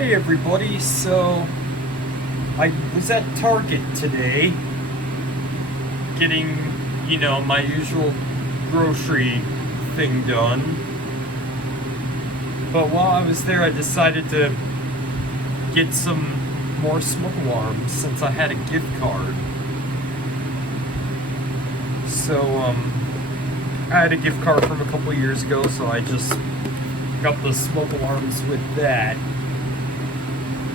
Hey everybody, so I was at Target today getting, my usual grocery thing done. But while I was there, I decided to get some more smoke alarms since I had a gift card. So, I had a gift card from a couple years ago, so I just got the smoke alarms with that.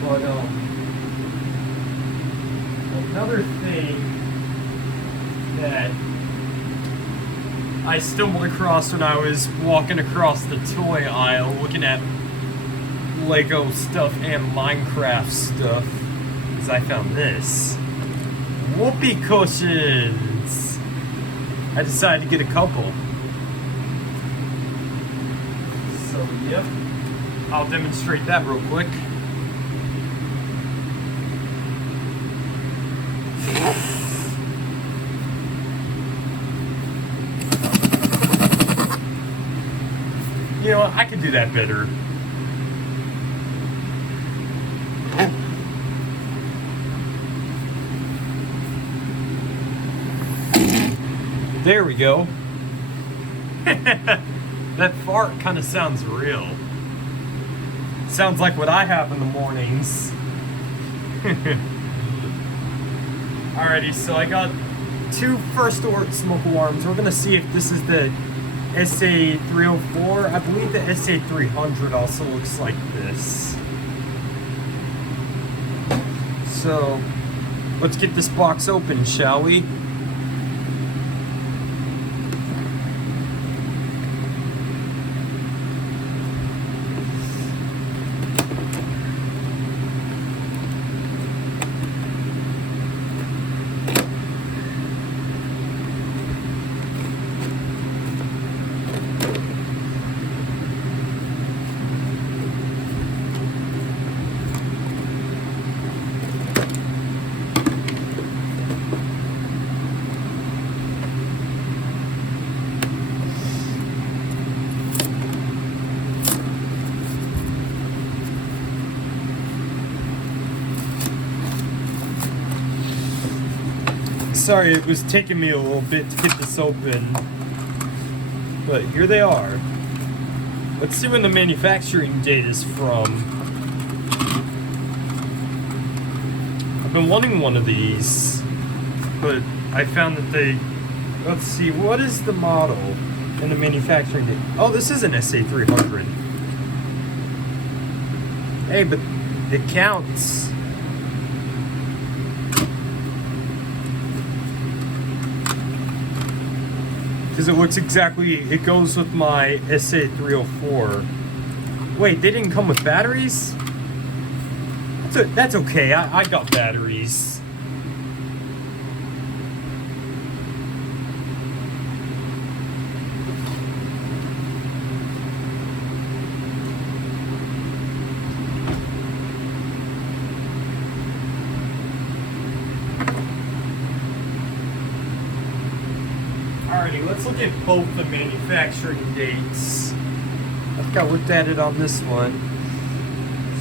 But, another thing that I stumbled across when I was walking across the toy aisle looking at Lego stuff and Minecraft stuff is I found this. Whoopee cushions! I decided to get a couple. So, yep. I'll demonstrate that real quick. You know what? I could do that better. There we go. That fart kind of sounds real. Sounds like what I have in the mornings. Alrighty, so I got two first order smoke alarms. We're gonna see if this is the SA304. I believe the SA300 also looks like this. So let's get this box open, shall we? Sorry, it was taking me a little bit to get this open, but here they are. Let's see when the manufacturing date is from. I've been wanting one of these, but I found that let's see, what is the model and the manufacturing date? Oh, this is an SA300. Hey, but it counts. Because it looks exactly, it goes with my SA304. Wait, they didn't come with batteries? That's okay, I got batteries. Alrighty, let's look at both the manufacturing dates. I think I looked at it on this one.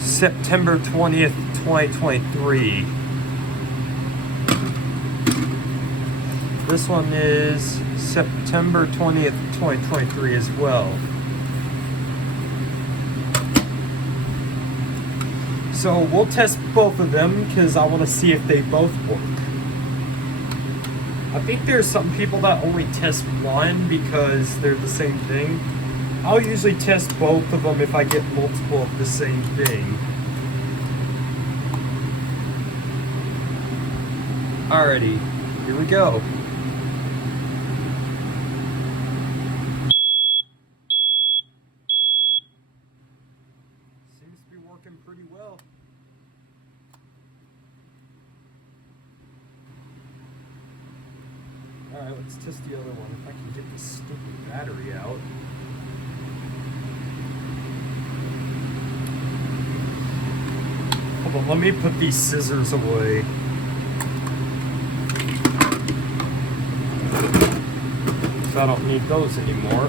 September 20th, 2023. This one is September 20th, 2023 as well. So we'll test both of them because I want to see if they both work. I think there's some people that only test one because they're the same thing. I'll usually test both of them if I get multiple of the same thing. Alrighty, here we go. Seems to be working pretty well. Alright, let's test the other one. If I can get this stupid battery out. Hold on, let me put these scissors away. So I don't need those anymore.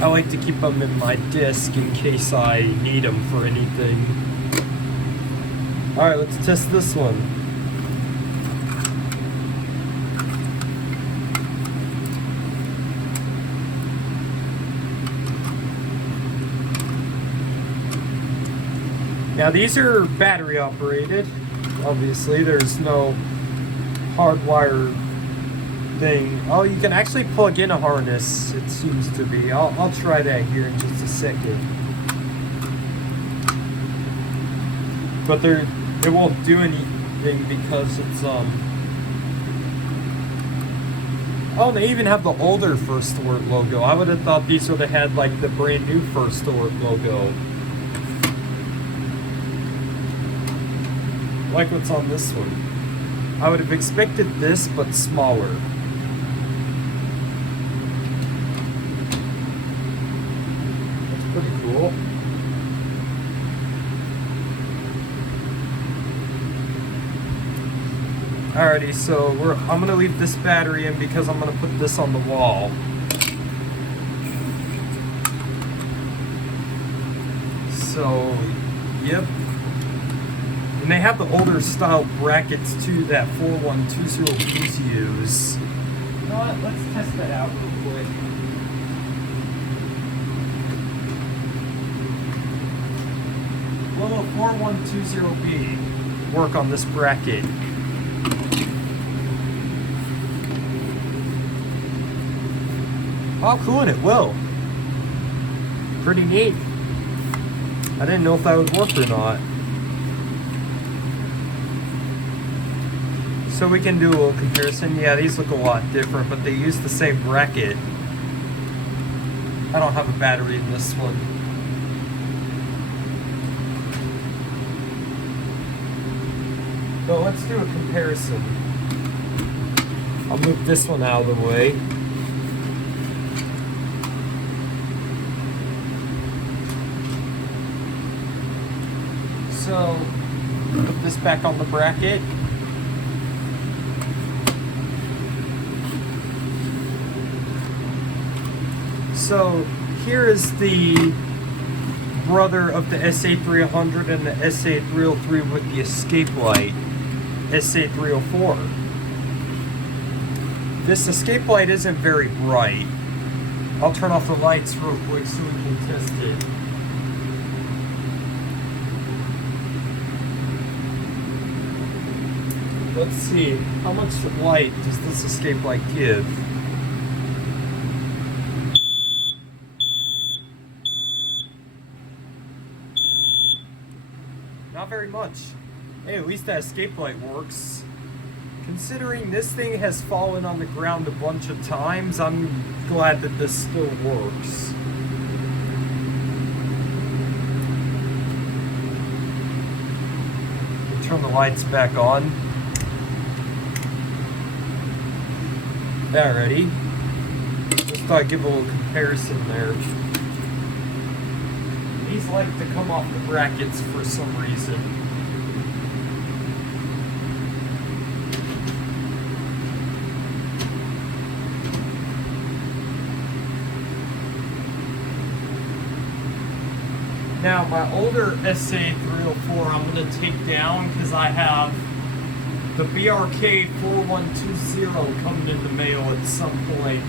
I like to keep them in my disc in case I need them for anything. Alright, let's test this one. Now these are battery operated. Obviously, there's no hardwire thing. Oh, you can actually plug in a harness, it seems to be. I'll try that here in just a second. But it won't do anything because it's oh, they even have the older First Alert logo. I would have thought these would have had like the brand new First Alert logo. Like what's on this one. I would have expected this, but smaller. That's pretty cool. Alrighty, so I'm gonna leave this battery in because I'm gonna put this on the wall. So, yep. And they have the older style brackets too that 4120Bs use. You know what? Let's test that out real quick. Will a 4120B work on this bracket? Oh, cool, and it will. Pretty neat. I didn't know if that would work or not. So we can do a little comparison. Yeah, these look a lot different, but they use the same bracket. I don't have a battery in this one. But let's do a comparison. I'll move this one out of the way. So, put this back on the bracket. So here is the brother of the SA300 and the SA303 with the escape light, SA304. This escape light isn't very bright. I'll turn off the lights real quick so we can test it. Let's see, how much light does this escape light give? Not very much. Hey, at least that escape light works. Considering this thing has fallen on the ground a bunch of times, I'm glad that this still works. Turn the lights back on. Alrighty. Just thought I'd give a little comparison there. These like to come off the brackets for some reason. Now my older SA304 I'm going to take down because I have the BRK 4120 coming in the mail at some point.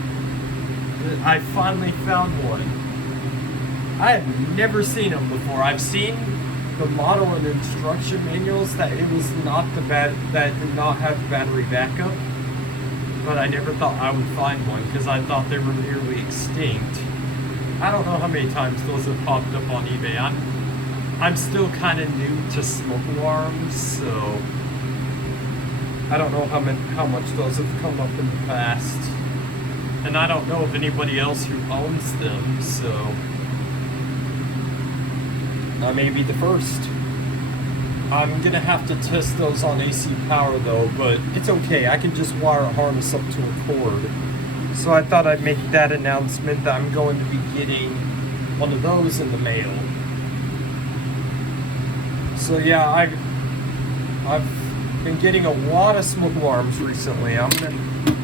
I finally found one. I have never seen them before. I've seen the model and instruction manuals that it was not that did not have battery backup, but I never thought I would find one because I thought they were nearly extinct. I don't know how many times those have popped up on eBay. I'm still kind of new to smoke alarms, so I don't know how much those have come up in the past, and I don't know of anybody else who owns them, so I may be the first. I'm gonna have to test those on AC power though, but it's okay. I can just wire a harness up to a cord. So I thought I'd make that announcement that I'm going to be getting one of those in the mail. So yeah, I've been getting a lot of smoke alarms recently.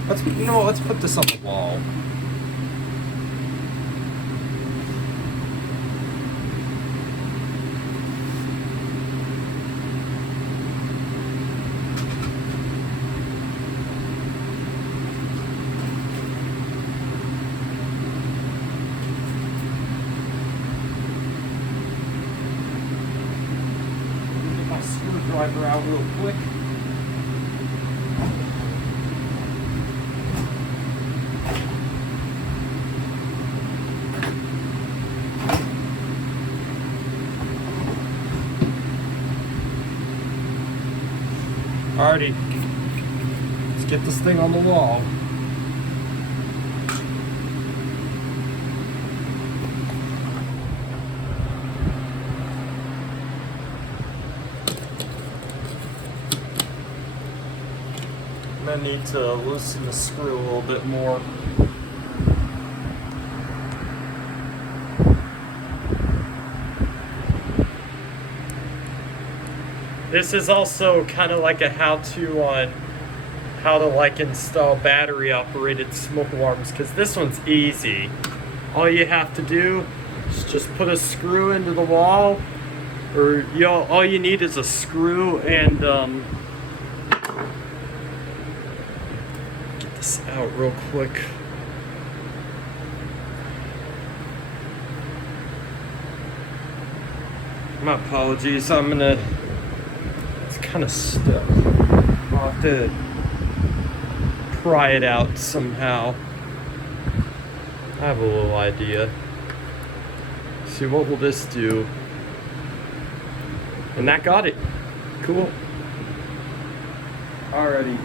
Let's put this on the wall. screwdriver out real quick. Alrighty, let's get this thing on the wall. I need to loosen the screw a little bit more. This is also kind of like a how-to on how to like install battery operated smoke alarms, because this one's easy. All you have to do is just put a screw into the wall, or all you need is a screw and get this out real quick. My apologies, it's kind of stuck. I'll have to pry it out somehow. I have a little idea. See, what will this do? And that got it. Cool. Alrighty.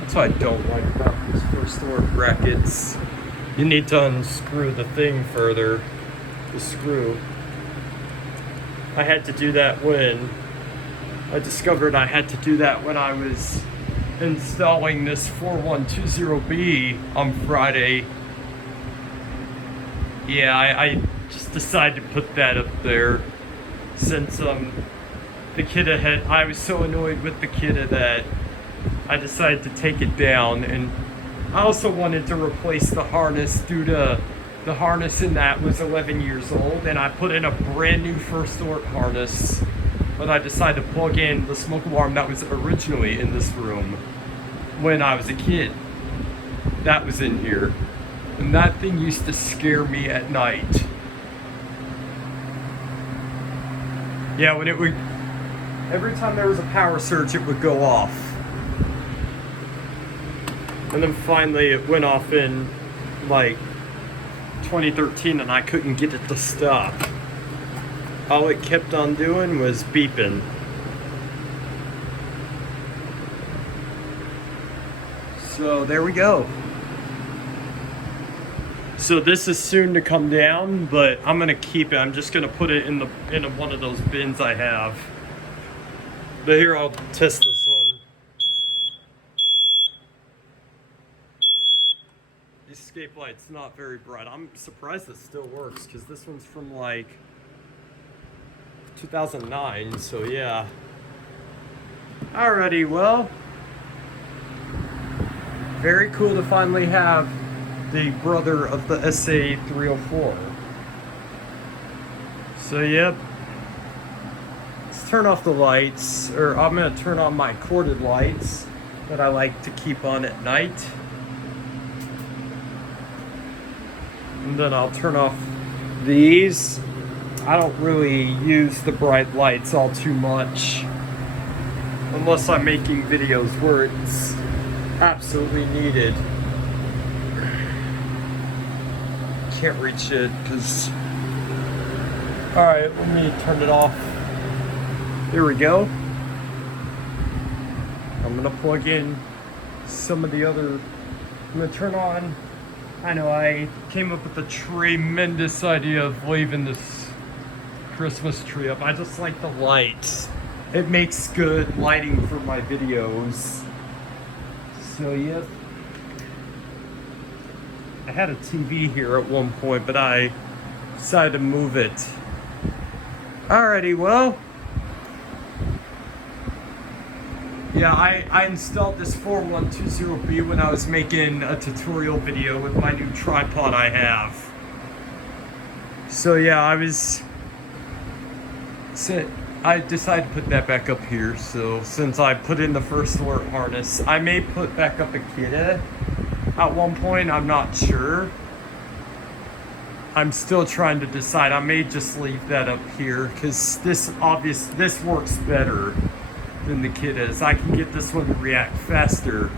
That's what I don't like about these first door brackets. You need to unscrew the thing further. The screw. I had to do that when I discovered I had to do that when I was installing this 4120B on Friday. Yeah, I just decided to put that up there since the kidda I was so annoyed with the kidda that I decided to take it down, and I also wanted to replace the harness due to the harness in that was 11 years old, and I put in a brand new first door harness, but I decided to plug in the smoke alarm that was originally in this room when I was a kid. That was in here, and that thing used to scare me at night. Yeah, when it would, every time there was a power surge, it would go off. And then finally it went off in like 2013 and I couldn't get it to stop. All it kept on doing was beeping. So there we go. So this is soon to come down, but I'm gonna keep it. I'm just gonna put it in one of those bins I have. But here, I'll test this one. The escape light's not very bright. I'm surprised it still works, because this one's from like 2009, so yeah. Alrighty, well, very cool to finally have the brother of the SA300. So yep, let's turn off the lights, or I'm gonna turn on my corded lights that I like to keep on at night. And then I'll turn off these. I don't really use the bright lights all too much, unless I'm making videos where it's absolutely needed. Can't reach it because... Alright, let me turn it off. There we go. I'm gonna plug in some of the other... I'm gonna turn on... I know I came up with a tremendous idea of leaving this Christmas tree up. I just like the lights. It makes good lighting for my videos. So yeah. I had a TV here at one point, but I decided to move it. Alrighty, well. Yeah, I installed this 4120B when I was making a tutorial video with my new tripod I have. So yeah, I decided to put that back up here. So since I put in the first alert harness, I may put back up a kidda at one point, I'm not sure. I'm still trying to decide. I may just leave that up here because this works better than the Kiddas. I can get this one to react faster.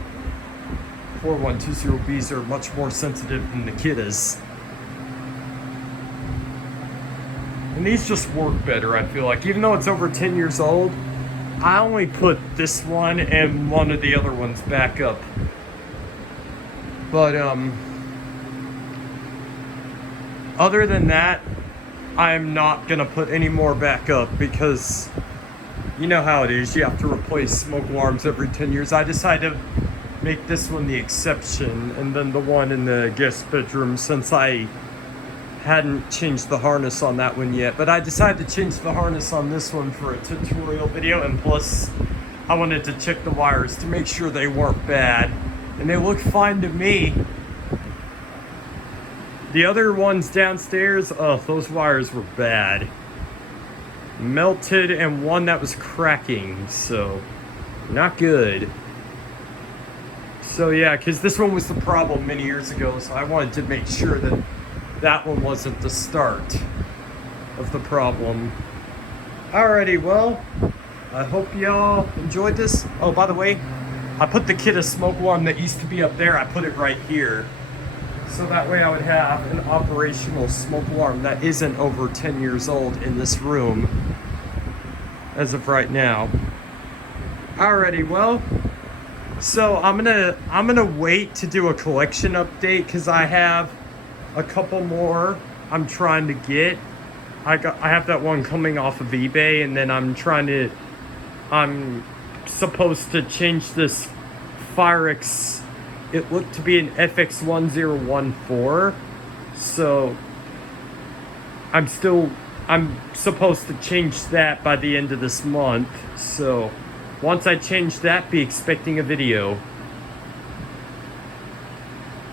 4120Bs are much more sensitive than the Kiddas. And these just work better, I feel like. Even though it's over 10 years old, I only put this one and one of the other ones back up. But, other than that, I'm not gonna put any more back up because you know how it is. You have to replace smoke alarms every 10 years. I decided to make this one the exception and then the one in the guest bedroom since I hadn't changed the harness on that one yet. But I decided to change the harness on this one for a tutorial video, and plus I wanted to check the wires to make sure they weren't bad. And they look fine to me. The other ones downstairs, those wires were bad. Melted and one that was cracking, so not good. So yeah, because this one was the problem many years ago, so I wanted to make sure that that one wasn't the start of the problem. Alrighty, well, I hope y'all enjoyed this. Oh, by the way, I put the Kidda smoke alarm that used to be up there, I put it right here. So that way I would have an operational smoke alarm that isn't over 10 years old in this room as of right now. Alrighty, well, so I'm gonna wait to do a collection update because I have a couple more I'm trying to get. I have that one coming off of eBay, and then I'm supposed to change this Firex. It looked to be an FX1014, so I'm supposed to change that by the end of this month. So once I change that, be expecting a video.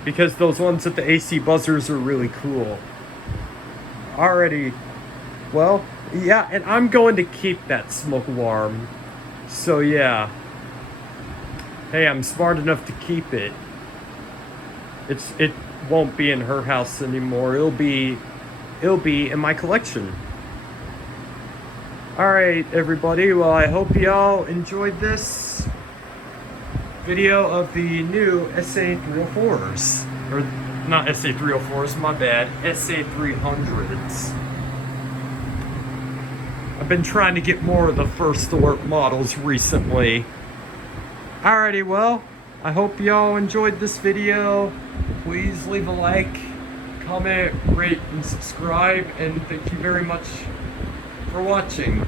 Because those ones with the AC buzzers are really cool. Alrighty, well, yeah, and I'm going to keep that smoke alarm. So yeah. Hey, I'm smart enough to keep it. It won't be in her house anymore. It'll be in my collection. Alright, everybody. Well, I hope y'all enjoyed this video of the new SA304s. Or, not SA304s, my bad. SA300s. I've been trying to get more of the first alert models recently. Alrighty, well, I hope y'all enjoyed this video. Please leave a like, comment, rate, and subscribe, and thank you very much for watching.